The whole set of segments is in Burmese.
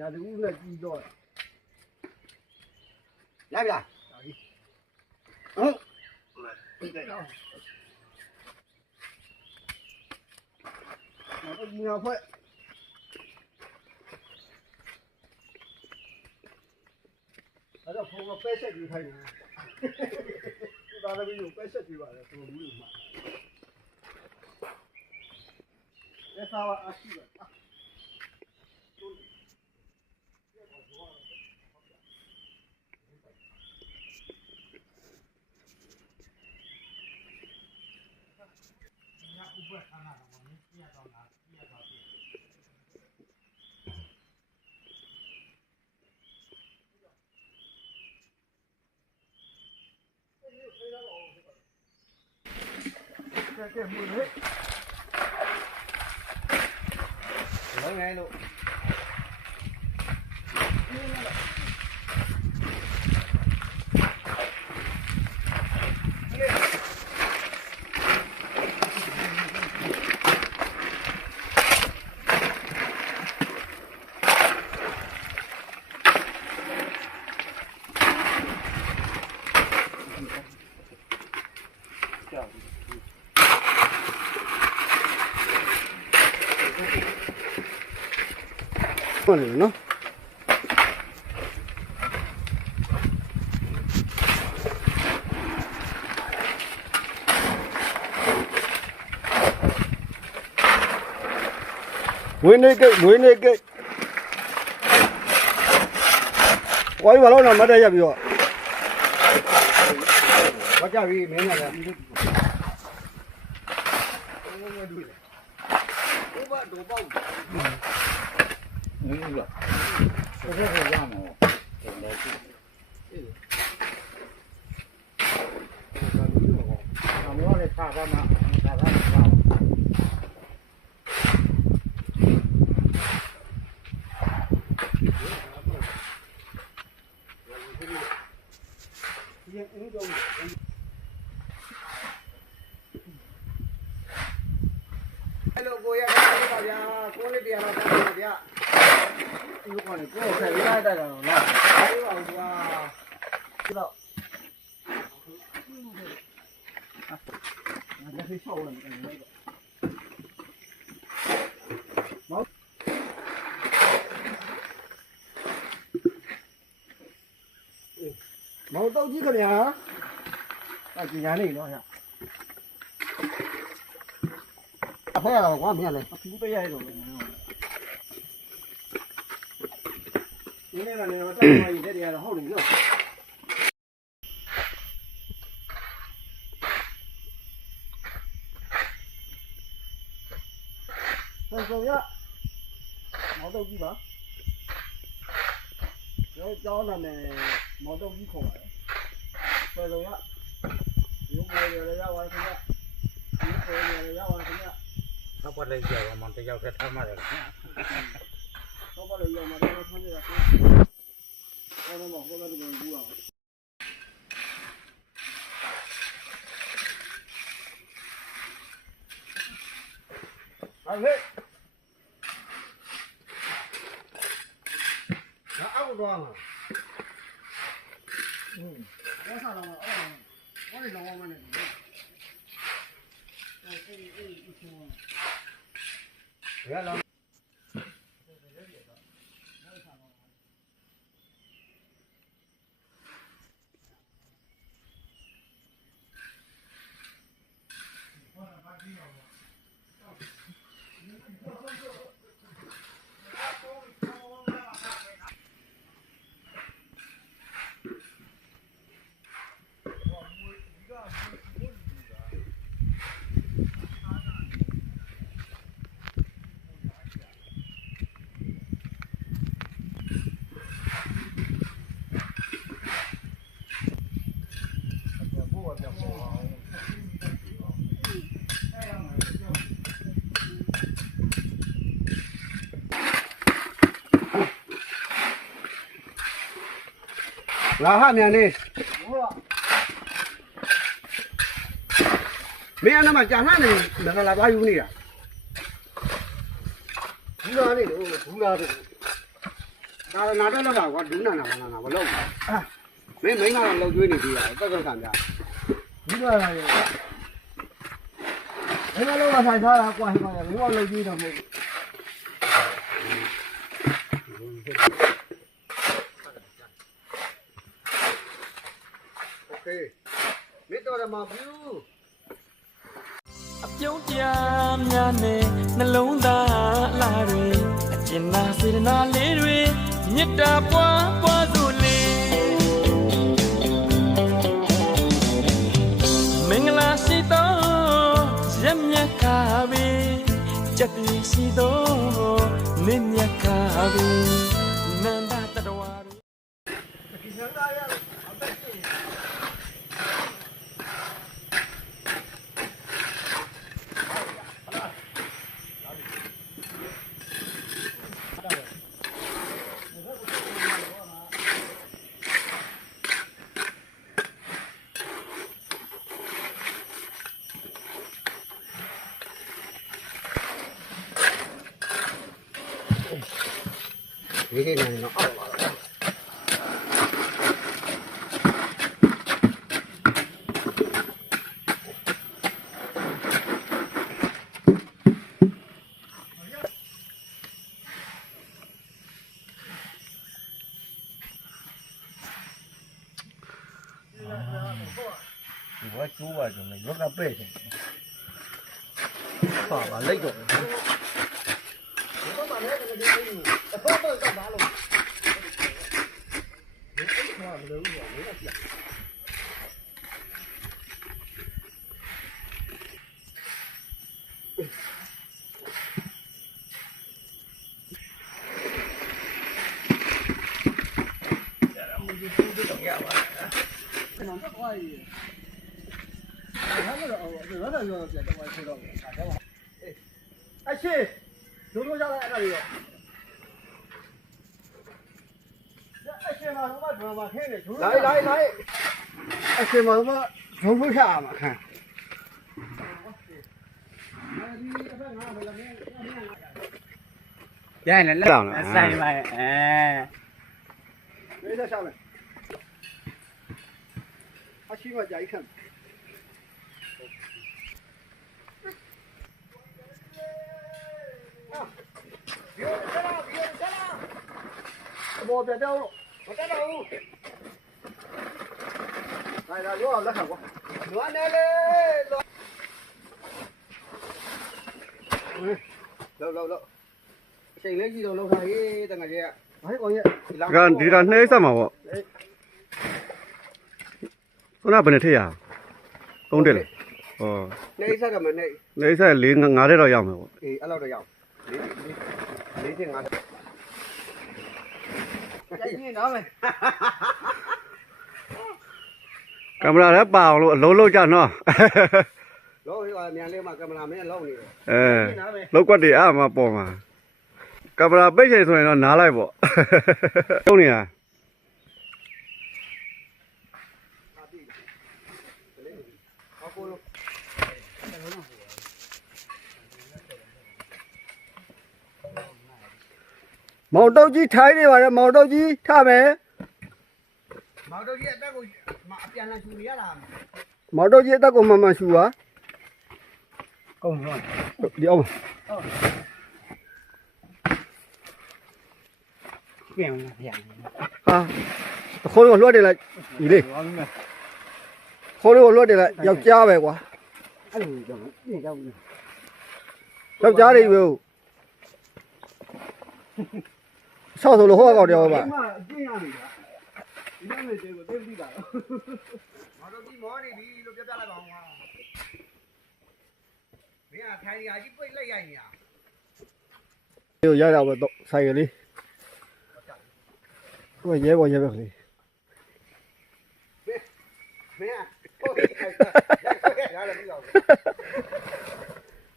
ရာသီဥတုနဲ့ကြီးတော့ရပြီလားဟုတ်ညဖွဲ့အဲ့တော့ဖုန်းကပဲဆက်ပြီးထိုင်နေတာဒါလည်းပြီးပဲဆက်ပြီးပါလေသူ့လူမှာလက်သာအရှိပါကဲမှုလေလုံးငယ်လို့ဟုတ်တယ်နော်ဝင်းနေကိတ်ဝင်းနေကိတ်ဝိုင်းဘာလို့တော့မတ်ရပြီးတော့ဘာကြပြီမင်းညာလည်းဒီလိုဘာတော့ပေါ့နေလို့ဘယ်လိုရမလဲတယ်လေအေးဒါလူရောအမေကလည်းခြာပါမှာခြာပါမှာဒီအင်းတော့Hello, boy. I'm going to go to the area. You want to go? Okay, we are there now. Hello. Let's see show them. Mau tao chỉ cái này hả? À chỉ nhà này thôi hả? Thế là quá miệng này, chúng tôi đây rồi. Thế nên là nó trong ngoài thế thì là hậu đỉnh rồi. Rồi nhá. Máu đâu gì đó. Cho là này máu đâu gì khổ. Rồi nhá. Lúc này là ra ngoài thế nhá. Lúc này là ra ngoài thế nhá. Không có lấy dầu mà cái dầu cái thơm mà được. Không có lấy dầu mà nó không được. Nó mỏng có được mình mua. Ăn hết. Nó áo đoan à? Có sao đâu mà có gì đâu mà này. Yeah, no. Là ha nhà này. Mấy anh mà chả hát này là bao nhiêu này à? Chúng ta này đúng ra được. ဒါနာတက်လောက်တာကွာဒူးနာနာနာမလုပ်မင်းကတော့လှုပ်ကျွေးနေပြီလားတက်တက်ခံပြဒီကလာရေမင်းလုံးကဆိုင်ထားတာကွာဟိုကမင်းကလှုပ်ကြည့်တော့မဟုတ်โอเคမင်းတော်ရမှာဘူးအပြုံးပြများနဲ့နှလုံးသားအလားတွေအကျဉ်းနာစေတနာလေးတွေမေတ္တာပွားပွားစို့လေမင်္ဂလာရှိသောရက်မြတ်ကားပဲကြက်တည်ရှိသောနေမြတ်ကားပဲနန္ဒတတဝါတွေဒီစံသားရအသက်ရှင်ဒီနေ့နေတော့အောက်ပါဒီကကျိုးပါကြတယ်ရောကပဲ့တယ်ပါပါလိုက်တော့အရှိဒုတို့ကြလိုက်အဲ့ဒါတွေရောအရှိမှာဘာမှမခဲနေဒုတို့လိုက်အရှင်မကဘုံဖို့ရှာမှာခံရရင်လည်းလက်ဆိုင်ပါရဲ့မေးစားရှာမယ်အရှိမကြိုက်ခံဘောပြတော့မတက်တော့ဘူး来来，我来看过，我来嘞，老，谁来几多老啥嘢？等下去，哎，我也，看地上哪啥嘛我？我那不能退呀，懂得了，哦，哪啥个么哪？哪啥离俺这到样没我？哎，俺老这样，你这俺，你拿没？ကင်မရာလည်းပါအောင်လို့အလုံးလုံးကြနော်လုံးရောမြန်လေးမှာကင်မရာမင်းလုံးနေတယ်လောက်ကွက်တွေအားမပေါ်မှာကင်မရာပိတ်ချင်ဆိုရင်တော့နားလိုက်ပေါ့တုံးနေတာမောင်တုတ်ကြီးထိုင်းနေပါလေမောင်တုတ်ကြီးထားမယ်မောင်တုတ်ကြီးအတက်ကိုအပြန်လာရှူရလားမောင်တုတ်ကြီးအတက်ကိုမှရှူပါကုန်းရောဒီအောင်ပြန်လာပြန်ဟာခေါင်းကိုလွှတ်တယ်လိုက်ဒီလေးခေါင်းကိုလွှတ်တယ်လိုက်ယောက်ျားပဲကွာအဲ့လိုကြောင့်ပြင်ကြောက်နေယောက်ျားတွေပဲဆောက်ဆိုလို့ဟောကောက်တယ်ဟောပါကျင်းရနေတာဒီလိုမျိုးတွေကိုသိပြီးတာငါတို့ဒီမောနေပြီလို့ပြပြလိုက်ပါဦးဟာမင်းကထိုင်ရာကြီးပိတ်လိုက်ရိုက်နေတာဒီရတာပဲတော့ဆိုင်ကလေးဟိုရဲဘော်ရဲပဲခလေးမင်းဟိုရလာပြီတော့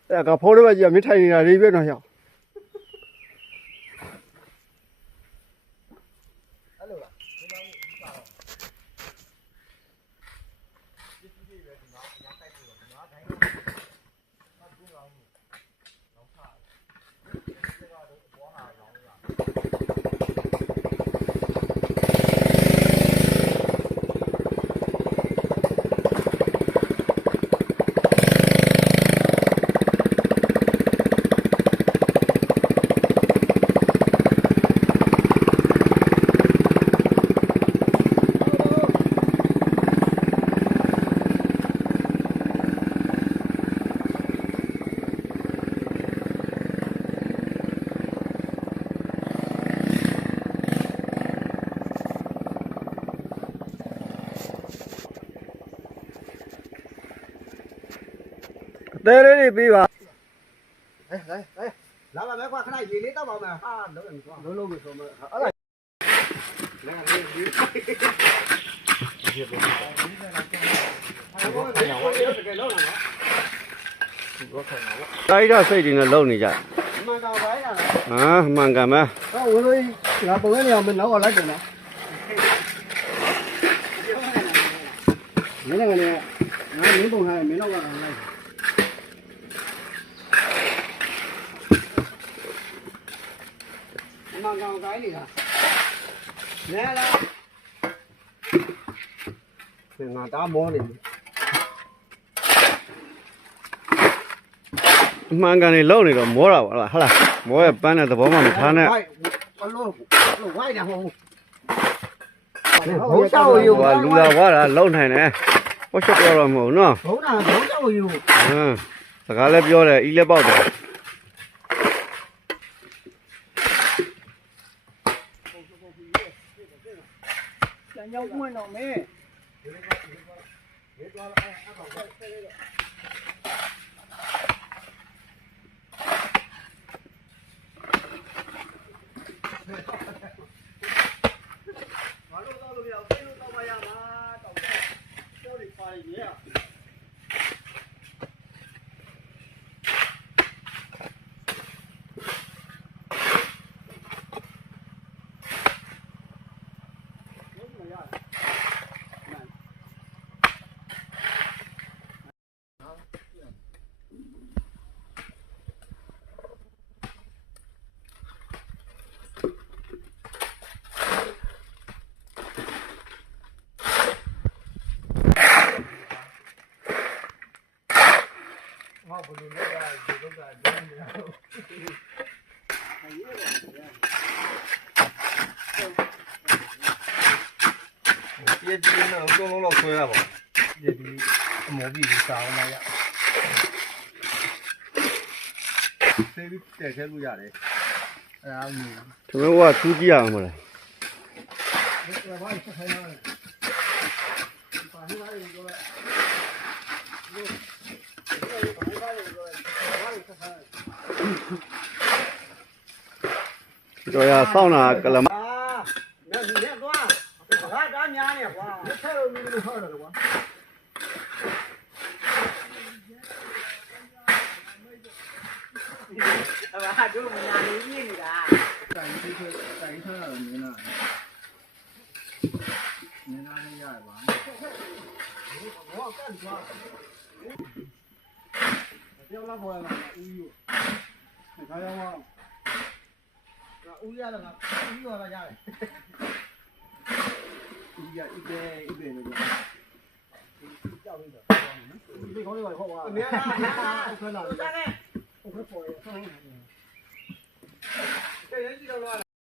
အဲ့ကဖိုးတော့ကြီးကမင်းထိုင်နေတာလေးပဲတော့ရောက် တဲလေးတွေပြီးပါ လာပါမယ်ကွာခဏရေလေးတောက်ပါမယ်ဟာလုံးနေသွားလုံးလို့ဆိုမှအဲ့ဒါလည်းလေးလေး တိုက်တာစိတ်တွေနဲ့လုံနေကြ မှန်တော့ပါရလား ဟာမှန်ကန်မ ဟောဝင်လို့ငါပုံရနေအောင်မနောက်ကလိုက်တယ်နော်မင်းလည်းငါမင်းပုံထားတယ်မင်းတော့ကလိုက်မှန်ကောင်ကိုင်းနေတာနဲလားငါတားမောနေတယ် မှန်ကန်နေလုံနေတော့မောတာပါလားဟုတ်လားမောရဲ့ပန်းတဲ့သဘောမှမထားနဲ့ ဘလို့ဝိုင်းနေဟောဘုံချောက်ယူ ဟိုကလူလာဝါတာလုံနိုင်တယ်ဟောချက်ပြောတော့မဟုတ်နော် ဘုံချောက်ယူ ဟမ်စကားလည်းပြောတယ်ဤလည်းပေါက်တယ် ကျန်ရောက်ဝင်တော့မင်း ပြည့်ပြည့်နဲ့အကုန်လုံးတော့ဆွဲရပါ ဒီအမောပြီးစားအောင်လိုက်ရ ဆေးပြီးတက်ခဲလို့ရတယ် အဲ့ဒါမျိုး သူတို့ကထူးကြည့်ရအောင်မလား ဘာဘာဆက်ခိုင်းရလဲပါဟိုလာရေတော့တော်ရစောင်းတာကလမ အာညဒီရက်သွားဘာကားများနေကွာ လက်ထဲလို့မျိုးဟောတယ်ကွာ ဟာတို့မညာလေးကြီးနေတာ တိုင်ထားတာမင်းလားမင်းလားနေရပါ ဘောကတ်သွားပြောလာပေါ်လာဦးယူ ခါရောင်း ဦးရတာကဦးရတာရတယ် ဦးရအိပဲလို့ ကြောက်နေတာ ဒီခေါင်းလေးဟောပါ အများကြီးဆွဲလာတယ် ဟုတ်ကဲ့ပေါ်ရ